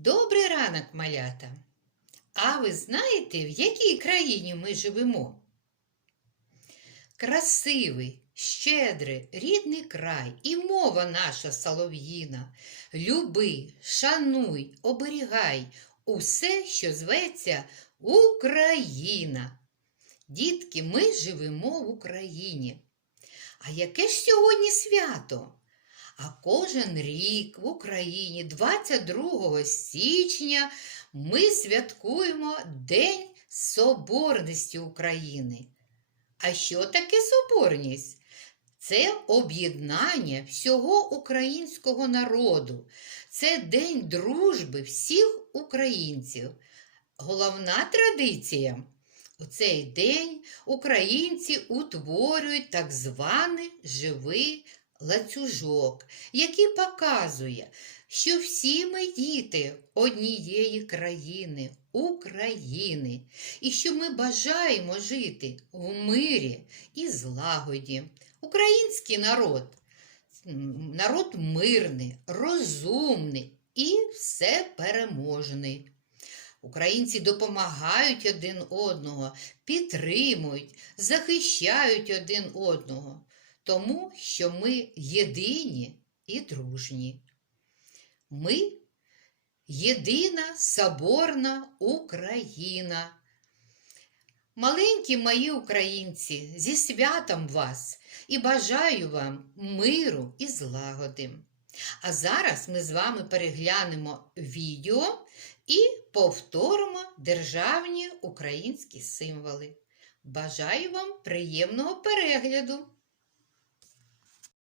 Добрий ранок, малята! А ви знаєте, в якій країні ми живемо? Красивий, щедрий, рідний край і мова наша солов'їна. Люби, шануй, оберігай усе, що зветься Україна. Дітки, ми живемо в Україні. А яке ж сьогодні свято? А кожен рік в Україні 22 січня ми святкуємо День Соборності України. А що таке соборність? Це об'єднання всього українського народу. Це день дружби всіх українців. Головна традиція. У цей день українці утворюють так званий живий ланцюжок, який показує, що всі ми діти однієї країни, України, і що ми бажаємо жити в мирі і злагоді. Український народ народ мирний, розумний і всепереможний. Українці допомагають один одного, підтримують, захищають один одного, тому що ми єдині і дружні. Ми єдина соборна Україна. Маленькі мої українці, зі святом вас і бажаю вам миру і злагоди. А зараз ми з вами переглянемо відео і повторимо державні українські символи. Бажаю вам приємного перегляду!